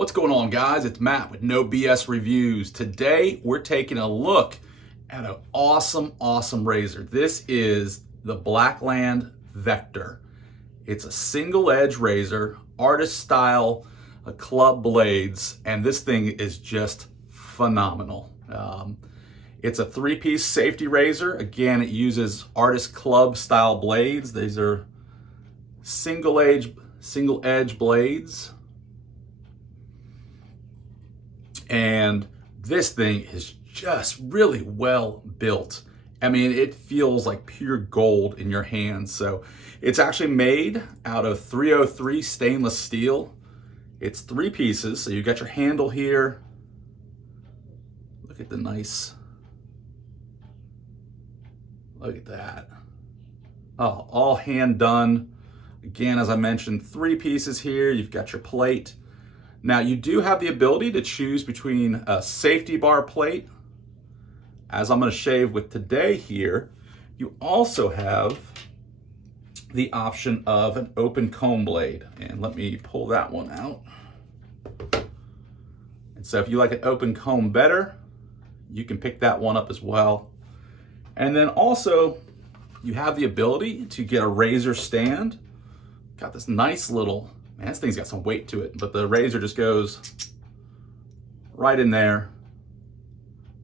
What's going on, guys? It's Matt with No BS Reviews. Today, we're taking a look at an awesome razor. This is the Blackland Vector. It's a single edge razor, artist style, club blades, and this thing is just phenomenal. It's a three-piece safety razor. Again, it uses artist club style blades. These are single edge blades. And this thing is just really well built. I mean, it feels like pure gold in your hands. So it's actually made out of 303 stainless steel. It's three pieces. So you got your handle here. Look at the nice, look at that. Oh, all hand done. Again, as I mentioned, three pieces here. You've got your plate. Now, you do have the ability to choose between a safety bar plate, as I'm going to shave with today here. You also have the option of an open comb blade. And let me pull that one out. And so if you like an open comb better, you can pick that one up as well. And then also, you have the ability to get a razor stand. Got this nice little, man, this thing's got some weight to it, but the razor just goes right in there.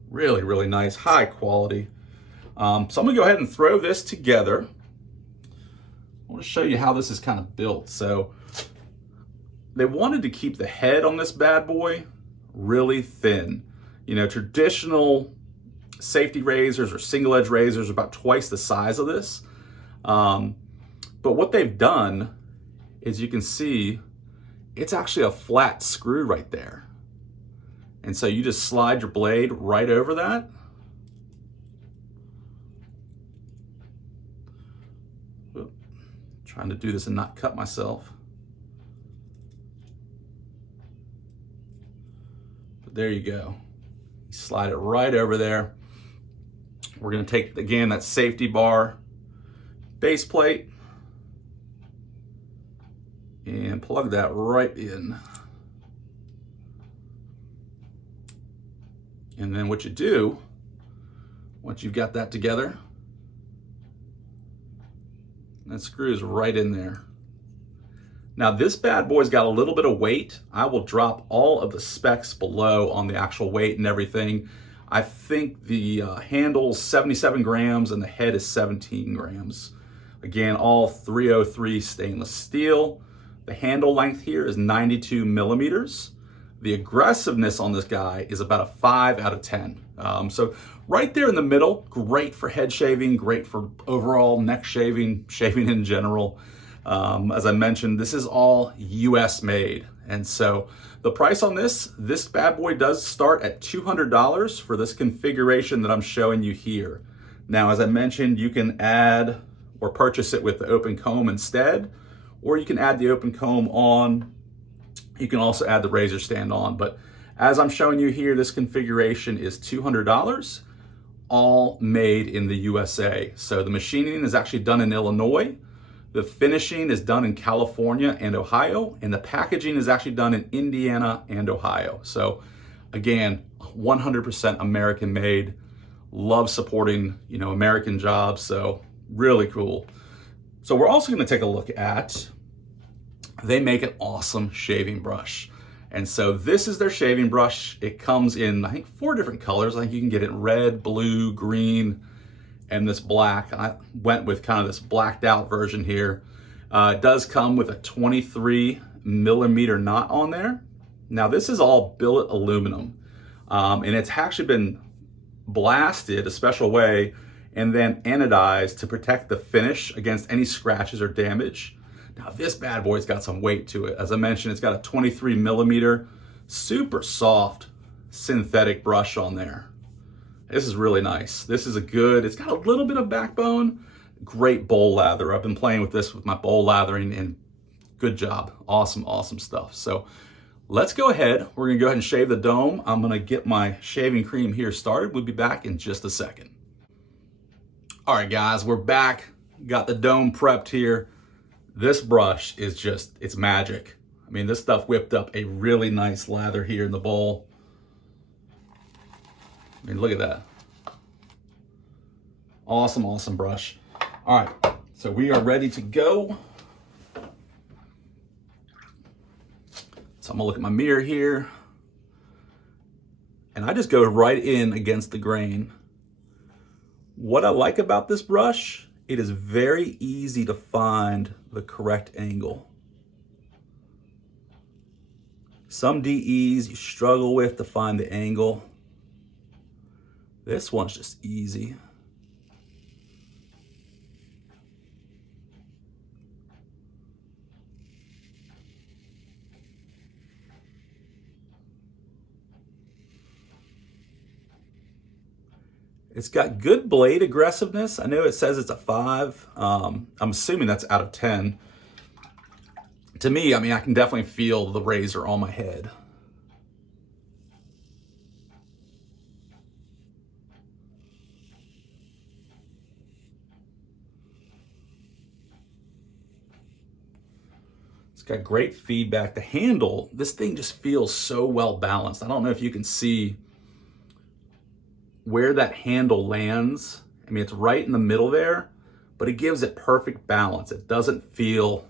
Really, really nice, high quality. So I'm gonna go ahead and throw this together. I wanna show you how this is kind of built. So they wanted to keep the head on this bad boy really thin. You know, traditional safety razors or single edge razors are about twice the size of this. But what they've done is, you can see it's actually a flat screw right there. And so you just slide your blade right over that. Oop, trying to do this and not cut myself. But there you go. You slide it right over there. We're gonna take, again, that safety bar base plate and plug that right in. And then what you do, once you've got that together, that screws right in there. Now this bad boy's got a little bit of weight. I will drop all of the specs below on the actual weight and everything. I think the handle's 77 grams and the head is 17 grams. Again, all 303 stainless steel. The handle length here is 92 millimeters. The aggressiveness on this guy is about a 5 out of 10. So right there in the middle, great for head shaving, great for overall neck shaving, shaving in general. As I mentioned, this is all US made. And so the price on this bad boy does start at $200 for this configuration that I'm showing you here. Now, as I mentioned, you can add or purchase it with the open comb instead, or you can add the open comb on. You can also add the razor stand on. But as I'm showing you here, this configuration is $200, all made in the USA. So the machining is actually done in Illinois. The finishing is done in California and Ohio, and the packaging is actually done in Indiana and Ohio. So again, 100% American made. Love supporting, you know, American jobs. So really cool. So we're also going to take a look at, they make an awesome shaving brush. And so this is their shaving brush. It comes in, I think, 4 different colors. I think you can get it in red, blue, green, and this black. I went with kind of this blacked out version here. It does come with a 23 millimeter knot on there. Now this is all billet aluminum, and it's actually been blasted a special way and then anodized to protect the finish against any scratches or damage. Now this bad boy's got some weight to it. As I mentioned, it's got a 23 millimeter, super soft synthetic brush on there. This is really nice. This is a good, it's got a little bit of backbone, great bowl lather. I've been playing with this with my bowl lathering, and good job. Awesome stuff. So let's go ahead. We're gonna go ahead and shave the dome. I'm gonna get my shaving cream here started. We'll be back in just a second. All right, guys, we're back. Got the dome prepped here. This brush is just, it's magic. I mean, this stuff whipped up a really nice lather here in the bowl. I mean, look at that. Awesome, awesome brush. All right, so we are ready to go. So I'm gonna look at my mirror here. And I just go right in against the grain. What I like about this brush, it is very easy to find the correct angle. Some DEs you struggle with to find the angle. This one's just easy. It's got good blade aggressiveness. I know it says it's a 5. I'm assuming that's out of 10. To me, I mean, I can definitely feel the razor on my head. It's got great feedback. The handle, this thing just feels so well balanced. I don't know if you can see where that handle lands. I mean, it's right in the middle there, but it gives it perfect balance. It doesn't feel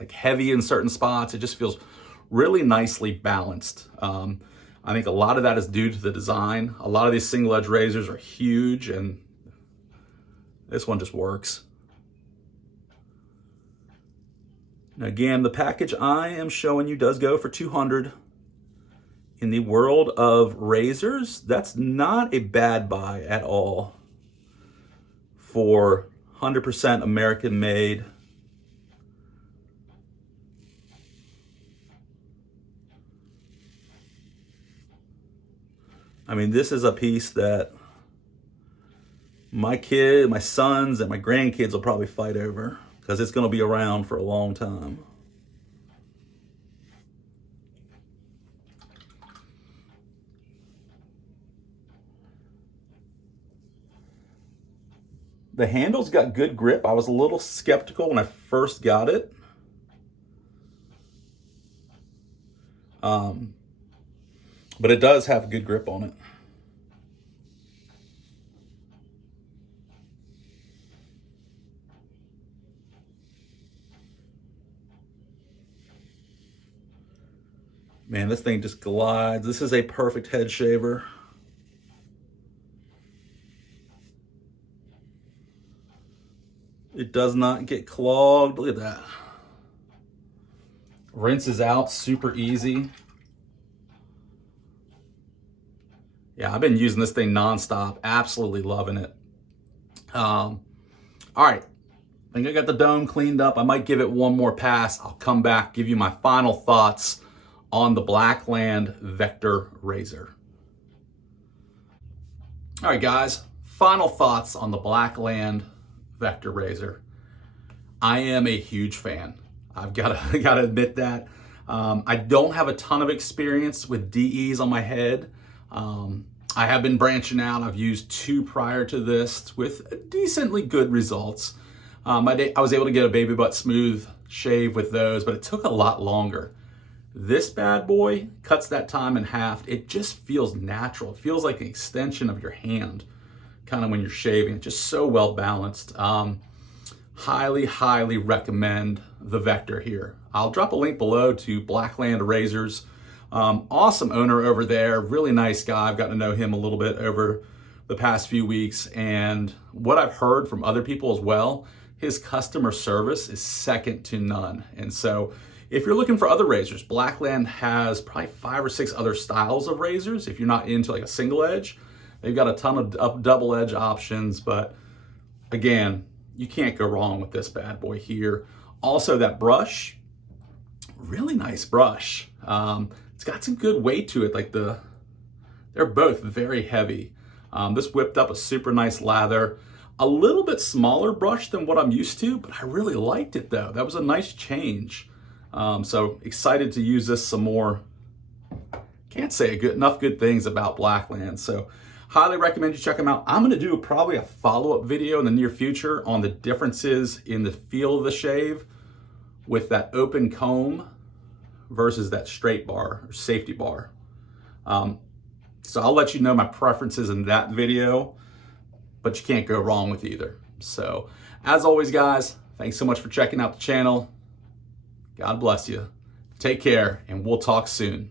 like heavy in certain spots. It just feels really nicely balanced. I think a lot of that is due to the design. A lot of these single edge razors are huge, and this one just works. Now again, the package I am showing you does go for $200. In the world of razors, that's not a bad buy at all for 100% American made. I mean, this is a piece that my sons and my grandkids will probably fight over because it's going to be around for a long time. The handle's got good grip. I was a little skeptical when I first got it. But it does have a good grip on it. Man, this thing just glides. This is a perfect head shaver. It does not get clogged. Look at that. Rinses out super easy. Yeah, I've been using this thing nonstop. Absolutely loving it. All right. I think I got the dome cleaned up. I might give it one more pass. I'll come back, give you my final thoughts on the Blackland Vector razor. All right, guys. Final thoughts on the Blackland Vector razor. I am a huge fan. I've got to admit that. I don't have a ton of experience with DEs on my head. I have been branching out. I've used 2 prior to this with decently good results. I was able to get a baby butt smooth shave with those, but it took a lot longer. This bad boy cuts that time in half. It just feels natural. It feels like an extension of your hand, kind of when you're shaving. It's just so well balanced. Highly, highly recommend the Vector here. I'll drop a link below to Blackland Razors. Awesome owner over there, really nice guy. I've gotten to know him a little bit over the past few weeks, and what I've heard from other people as well, his customer service is second to none. And so if you're looking for other razors, Blackland has probably 5 or 6 other styles of razors. If you're not into like a single edge, they've got a ton of double edge options, but again, you can't go wrong with this bad boy here. Also, that brush, really nice brush. It's got some good weight to it. Like they're both very heavy. This whipped up a super nice lather. A little bit smaller brush than what I'm used to, but I really liked it though. That was a nice change. So excited to use this some more. Can't say enough good things about Blackland. So highly recommend you check them out. I'm gonna do probably a follow-up video in the near future on the differences in the feel of the shave with that open comb versus that straight bar or safety bar. So I'll let you know my preferences in that video, but you can't go wrong with either. So as always, guys, thanks so much for checking out the channel. God bless you. Take care, and we'll talk soon.